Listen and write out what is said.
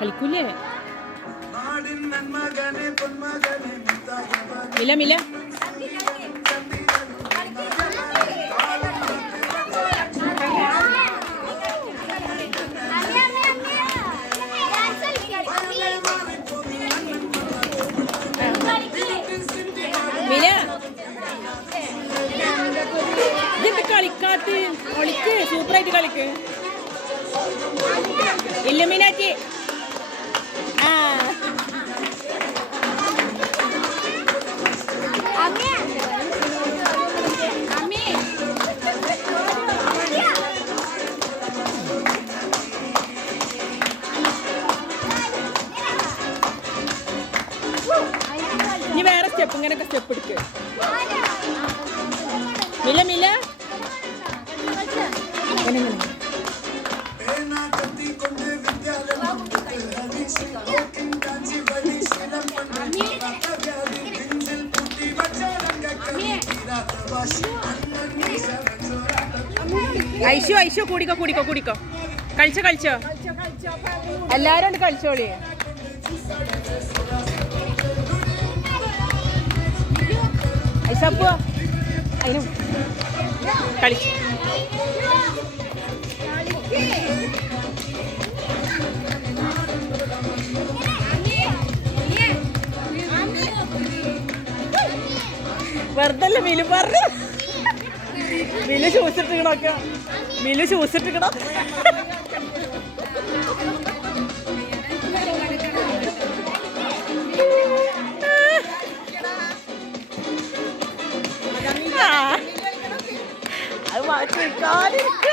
കളിക്കൂലേ? മില മില മില ഇതെന്ത് കളിക്കാത്ത? കളിക്ക്, സൂപ്പറായിട്ട് കളിക്ക്. ഇല്ലുമിനാറ്റി. ആ ഇനി വേറെ സ്റ്റെപ്പ്, ഇങ്ങനെയൊക്കെ സ്റ്റെപ്പ് എടുക്ക്. മില മില ഐശു ഐശു കൂടിക്കോ കൂടിക്കോ കൂടിക്കോ. കളിച്ചോ കളിച്ചോ, എല്ലാരും ഉണ്ട്, കളിച്ചോളി. ഐസപ്പോ അതിനും കളിച്ചു. വെറുതല്ലേ മിലു പറഞ്ഞു. മിലു ഷൂസ് ഇട്ടിക്കണൊക്കെ, മിലു ഷൂസ് ഇട്ടിക്കണം. അത് മാറ്റി